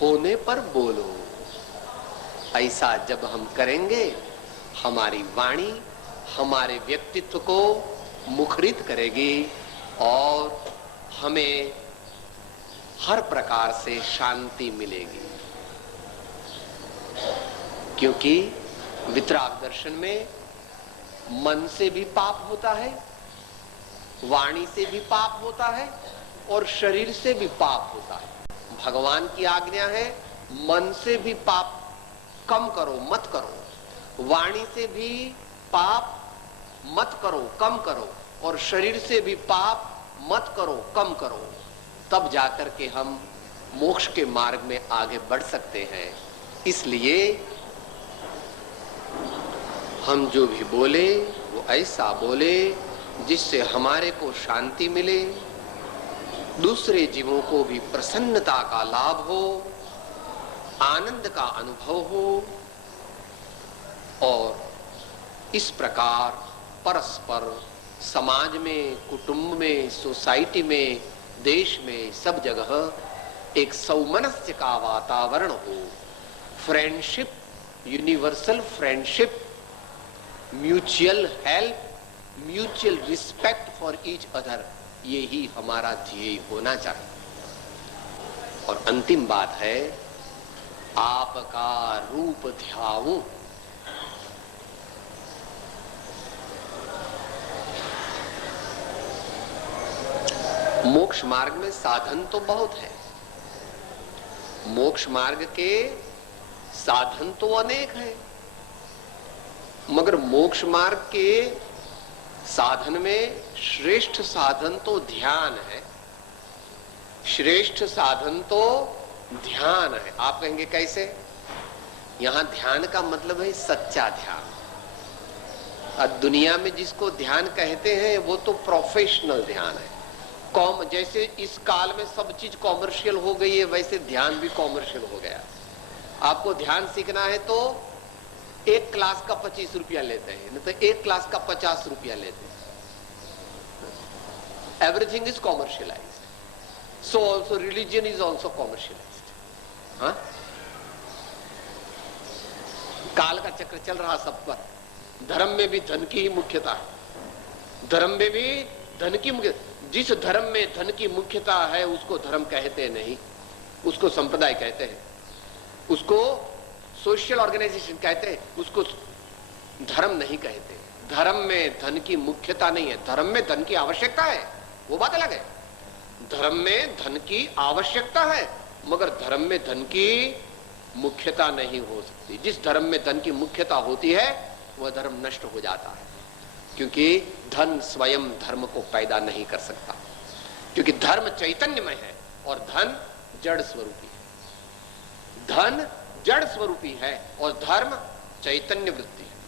होने पर बोलो. ऐसा जब हम करेंगे, हमारी वाणी हमारे व्यक्तित्व को मुखरित करेगी और हमें हर प्रकार से शांति मिलेगी। क्योंकि वितराग दर्शन में मन से भी पाप होता है, वाणी से भी पाप होता है और शरीर से भी पाप होता है। भगवान की आज्ञा है मन से भी पाप कम करो, मत करो, वाणी से भी पाप मत करो, कम करो, और शरीर से भी पाप मत करो, कम करो। तब जाकर के हम मोक्ष के मार्ग में आगे बढ़ सकते हैं। इसलिए हम जो भी बोले वो ऐसा बोले जिससे हमारे को शांति मिले, दूसरे जीवों को भी प्रसन्नता का लाभ हो, आनंद का अनुभव हो, और इस प्रकार परस्पर समाज में, कुटुंब में, सोसाइटी में, देश में, सब जगह एक सौमनस्य का वातावरण हो। Friendship, universal friendship, mutual help, mutual respect for each other, ये ही हमारा ध्येय होना चाहिए। और अंतिम बात है, आपका रूप ध्याऊं। मोक्ष मार्ग में साधन तो बहुत है, मोक्ष मार्ग के साधन तो अनेक हैं, मगर मोक्ष मार्ग के साधन में श्रेष्ठ साधन तो ध्यान है, श्रेष्ठ साधन तो ध्यान है। आप कहेंगे कैसे? यहां ध्यान का मतलब है सच्चा ध्यान। अब दुनिया में जिसको ध्यान कहते हैं वो तो प्रोफेशनल ध्यान है। जैसे इस काल में सब चीज कॉमर्शियल हो गई है, वैसे ध्यान भी कॉमर्शियल हो गया। आपको ध्यान सीखना है तो एक क्लास का 25 रुपया लेते हैं, नहीं तो एक क्लास का 50 रुपया लेते हैं। Everything is commercialised, so also religion is also commercialised. हाँ, काल का चक्र चल रहा सब पर। धर्म में भी धन की ही मुख्यता है, धर्म में भी धन की मुख्य। जिस धर्म में धन की मुख्यता है उसको धर्म कहते नहीं, उसको संप्रदाय कहते हैं, उसको सोशल ऑर्गेनाइजेशन कहते हैं, उसको धर्म नहीं कहते। धर्म में धन की मुख्यता नहीं है, धर्म में धन की आवश्यकता है, वो बात अलग है। धर्म में धन की आवश्यकता है मगर धर्म में धन की मुख्यता नहीं हो सकती। जिस धर्म में धन की मुख्यता होती है वह धर्म नष्ट हो जाता है, क्योंकि धन स्वयं धर्म को पैदा नहीं कर सकता, क्योंकि धर्म चैतन्यमय है और धन जड़ स्वरूपी है। धन जड़ स्वरूपी है और धर्म चैतन्य वृत्ति है।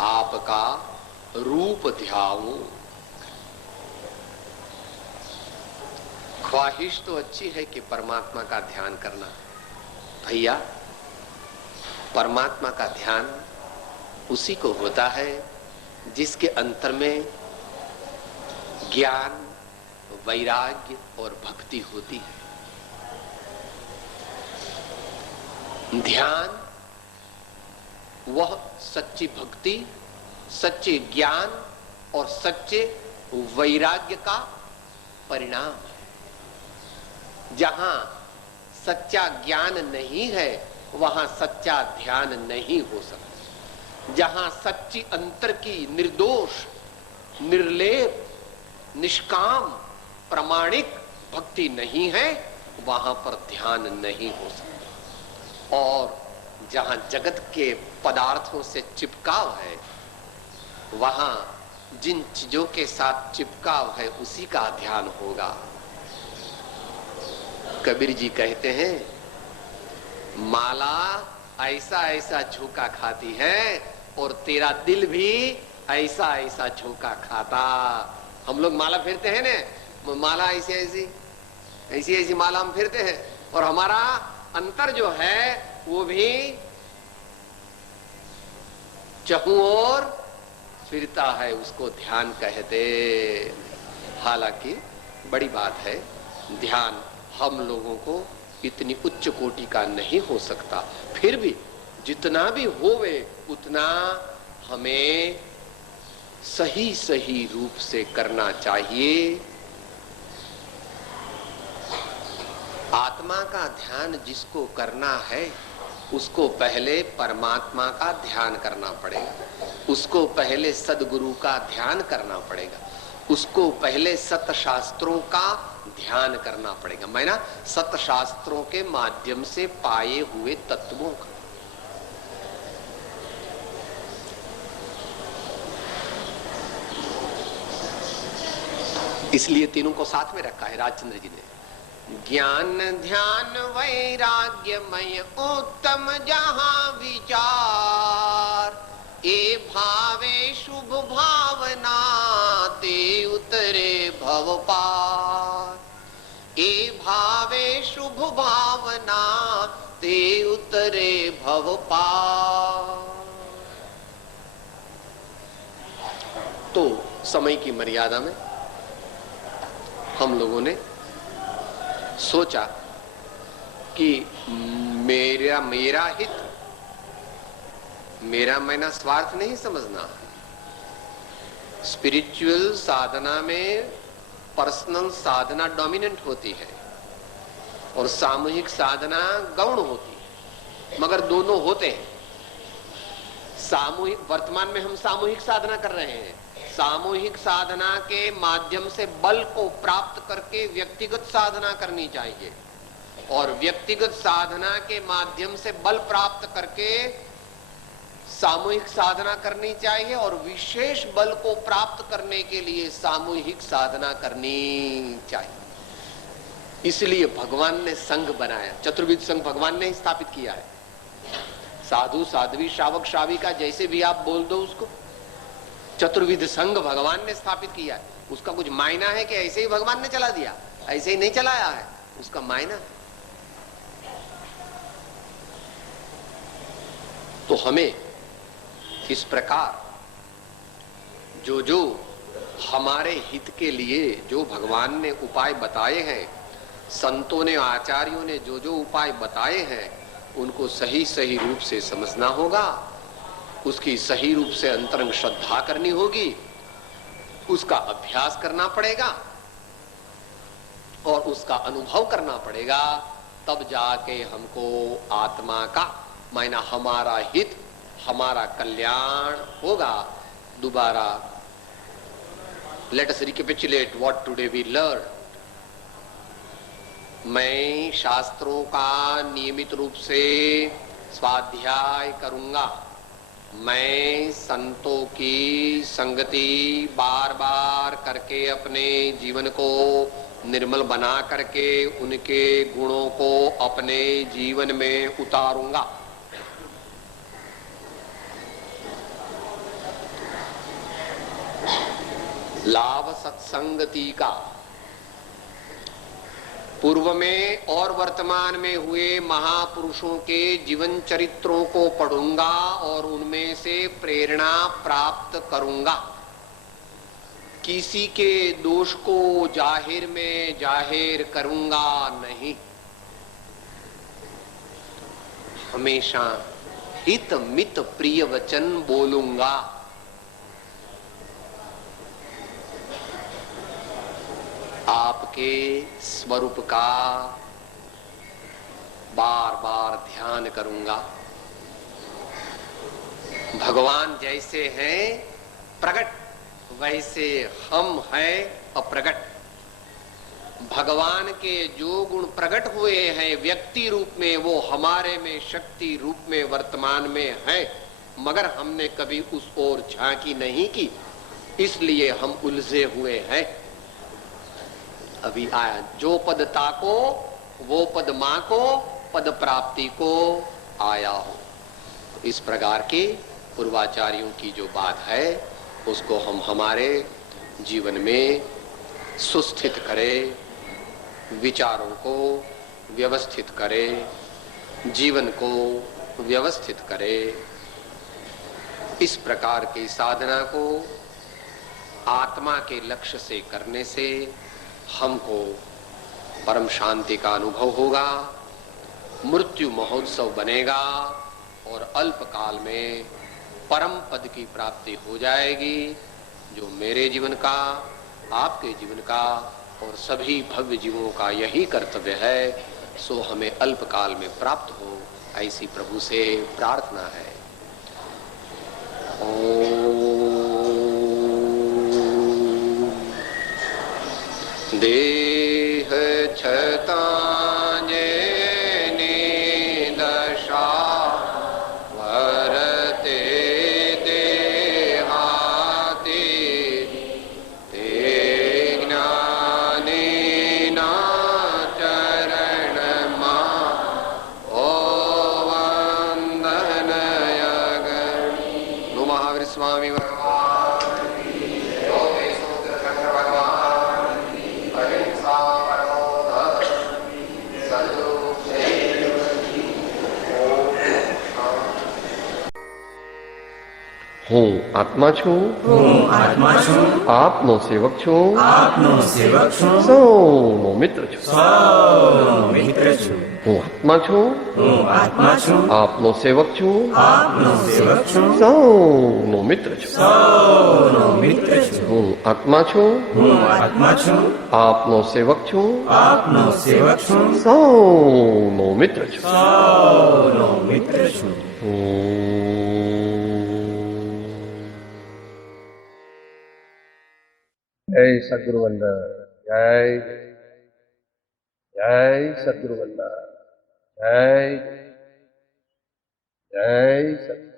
आपका रूप ध्याऊं। ख्वाहिश तो अच्छी है कि परमात्मा का ध्यान करना। भैया, परमात्मा का ध्यान उसी को होता है जिसके अंतर में ज्ञान, वैराग्य और भक्ति होती है। ध्यान वह सच्ची भक्ति, सच्चे ज्ञान और सच्चे वैराग्य का परिणाम है। जहां सच्चा ज्ञान नहीं है वहां सच्चा ध्यान नहीं हो सकता। जहां सच्ची अंतर की निर्दोष, निर्लेप, निष्काम, प्रामाणिक भक्ति नहीं है वहां पर ध्यान नहीं हो सकता। और जहां जगत के पदार्थों से चिपकाव है वहां जिन चीजों के साथ चिपकाव है उसी का ध्यान होगा। कबीर जी कहते हैं, माला ऐसा ऐसा झोंका खाती है और तेरा दिल भी ऐसा ऐसा झोंका खाता। हम लोग माला फेरते हैं ना, माला ऐसी ऐसी ऐसी ऐसी माला हम फेरते हैं और हमारा अंतर जो है वो भी चहुं ओर फिरता है, उसको ध्यान कहते। हालांकि बड़ी बात है, ध्यान हम लोगों को इतनी उच्च कोटि का नहीं हो सकता। फिर भी जितना भी होवे उतना हमें सही सही रूप से करना चाहिए। आत्मा का ध्यान जिसको करना है उसको पहले परमात्मा का ध्यान करना पड़ेगा, उसको पहले सद्गुरु का ध्यान करना पड़ेगा, उसको पहले सतशास्त्रों का ध्यान करना पड़ेगा। मैं ना सतशास्त्रों के माध्यम से पाए हुए तत्वों का। इसलिए तीनों को साथ में रखा है राजचंद्र जी ने। ज्ञान ध्यान वैराग्यमय उत्तम जहां विचार, ए भावे शुभ भावना ते उतरे भव पार, ए भावे शुभ भावना ते उतरे भव पार। तो समय की मर्यादा में हम लोगों ने सोचा कि मेरा हित, मेरा मैना स्वार्थ नहीं समझना। स्पिरिचुअल साधना में पर्सनल साधना डोमिनेंट होती है और सामूहिक साधना गौण होती है, मगर दोनों होते हैं। सामूहिक, वर्तमान में हम सामूहिक साधना कर रहे हैं। सामूहिक साधना के माध्यम से बल को प्राप्त करके व्यक्तिगत साधना करनी चाहिए, और व्यक्तिगत साधना के माध्यम से बल प्राप्त करके सामूहिक साधना करनी चाहिए, और विशेष बल को प्राप्त करने के लिए सामूहिक साधना करनी चाहिए। इसलिए भगवान ने संघ बनाया, चतुर्विध संघ भगवान ने स्थापित किया है। साधु साध्वी श्रावक श्राविका जैसे भी आप बोल दो उसको, चतुर्विध संघ भगवान ने स्थापित किया है। उसका कुछ मायना है कि ऐसे ही भगवान ने चला दिया? ऐसे ही नहीं चलाया है, उसका मायना है। तो हमें इस प्रकार जो जो हमारे हित के लिए जो भगवान ने उपाय बताए हैं, संतों ने आचार्यों ने जो जो उपाय बताए हैं, उनको सही सही रूप से समझना होगा, उसकी सही रूप से अंतरंग श्रद्धा करनी होगी, उसका अभ्यास करना पड़ेगा और उसका अनुभव करना पड़ेगा। तब जाके हमको आत्मा का मायना, हमारा हित, हमारा कल्याण होगा। दोबारा let us recapitulate what today we learn. मैं शास्त्रों का नियमित रूप से स्वाध्याय करूंगा, मैं संतों की संगति बार बार करके अपने जीवन को निर्मल बना करके उनके गुणों को अपने जीवन में उतारूंगा। लाभ सत्संगति का पूर्व में और वर्तमान में हुए महापुरुषों के जीवन चरित्रों को पढ़ूंगा और उनमें से प्रेरणा प्राप्त करूंगा। किसी के दोष को जाहिर में जाहिर करूंगा नहीं, हमेशा हित मित प्रिय वचन बोलूंगा। आपके स्वरूप का बार बार ध्यान करूंगा। भगवान जैसे हैं प्रकट, वैसे हम हैं अप्रकट। भगवान के जो गुण प्रकट हुए हैं व्यक्ति रूप में, वो हमारे में शक्ति रूप में वर्तमान में है, मगर हमने कभी उस ओर झांकी नहीं की, इसलिए हम उलझे हुए हैं। अभी आया, जो पद ताको वो पद मां को, पद प्राप्ति को आया हो। इस प्रकार की पूर्वाचार्यों की जो बात है उसको हम हमारे जीवन में सुस्थित करें, विचारों को व्यवस्थित करें, जीवन को व्यवस्थित करें। इस प्रकार की साधना को आत्मा के लक्ष्य से करने से हमको परम शांति का अनुभव होगा, मृत्यु महोत्सव बनेगा और अल्प काल में परम पद की प्राप्ति हो जाएगी, जो मेरे जीवन का, आपके जीवन का और सभी भव्य जीवों का यही कर्तव्य है। सो हमें अल्प काल में प्राप्त हो, ऐसी प्रभु से प्रार्थना है। देह छतांजे निदशा वरते देहाती ते ज्ञानी ना चरण मा ओ वंदन यगणी। नो महावीर स्वामी હું આત્મા છું, આપનો સેવક છું, સૌનો મિત્ર છું, હું આત્મા છું, આપનો સેવક છું, સૌનો મિત્ર છું, હું આત્મા છું, આપનો સેવક છું, સૌનો મિત્ર છું, જય સદગુરુ વંદન, જય જય સદગુરુ વંદન, જય જય સદગુરુ।